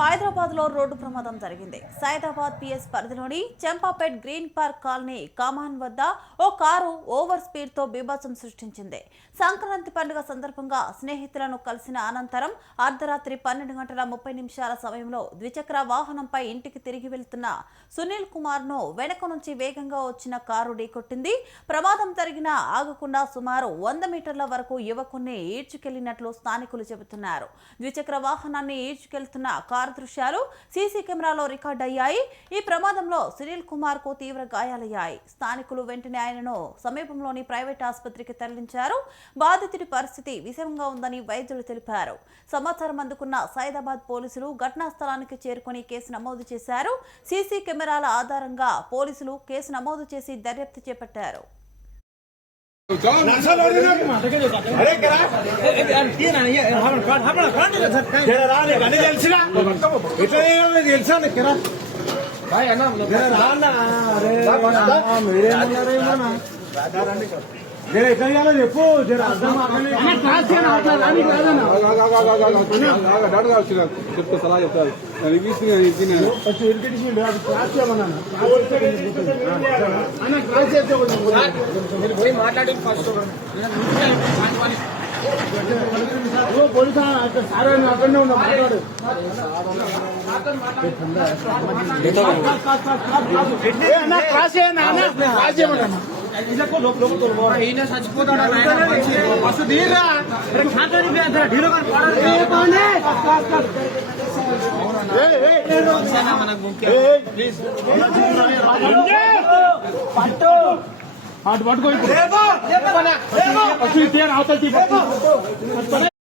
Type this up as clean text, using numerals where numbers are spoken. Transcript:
హైదరాబాద్ లో రోడ్డు ప్రమాదం జరిగింది. సైదాబాద్ పిఎస్ పరిధిలోని చెంపాపేట్ గ్రీన్ పార్క్ కాలనీ కమాన్ వద్ద ఓ కారు ఓవర్ స్పీడ్ తో బీభత్సం సృష్టించింది. సంక్రాంతి పండుగ సందర్భంగా స్నేహితులను కలిసిన అనంతరం అర్ధరాత్రి 12:30 సమయంలో ద్విచక్ర వాహనంపై ఇంటికి తిరిగి వెళ్తున్న సునీల్ కుమార్ ను వెనక నుంచి వేగంగా వచ్చిన కారు ఢీకొట్టింది. ప్రమాదం జరిగిన ఆగకుండా సుమారు 100 మీటర్ల వరకు యువకుణ్ణి ఈడ్చుకెళ్లినట్లు స్థానికులు చెబుతున్నారు. ద్విచక్ర వాహనాన్ని ఈడ్చుకెళ్తున్న కారు దృశ్యాలు సీసీ కెమెరాలో రికార్డ్ అయ్యాయి. ఈ ప్రమాదంలో సునీల్ కుమార్ కు తీవ్ర గాయాలయ్యాయి. స్థానికులు వెంటనే ఆయనను సమీపంలోని ప్రైవేట్ ఆసుపత్రికి తరలించారు. బాధితుడి పరిస్థితి విషమంగా ఉందని వైద్యులు తెలిపారు. సమాచారం అందుకున్న సైదాబాద్ పోలీసులు ఘటనా స్థలానికి చేరుకుని కేసు నమోదు చేశారు. సీసీ కెమెరాల ఆధారంగా పోలీసులు కేసు నమోదు చేసి దర్యాప్తు చేపట్టారు. చెప్పు చెప్తా సలహా చెప్తారు పోయి మాట్లాడి ఫస్ట్ పోలీసు సార్ అక్కడనే ఉన్నా మాట్లాడు చచ్చిపోతాడు బస్సు తీరా అటు పట్టుకో అవతల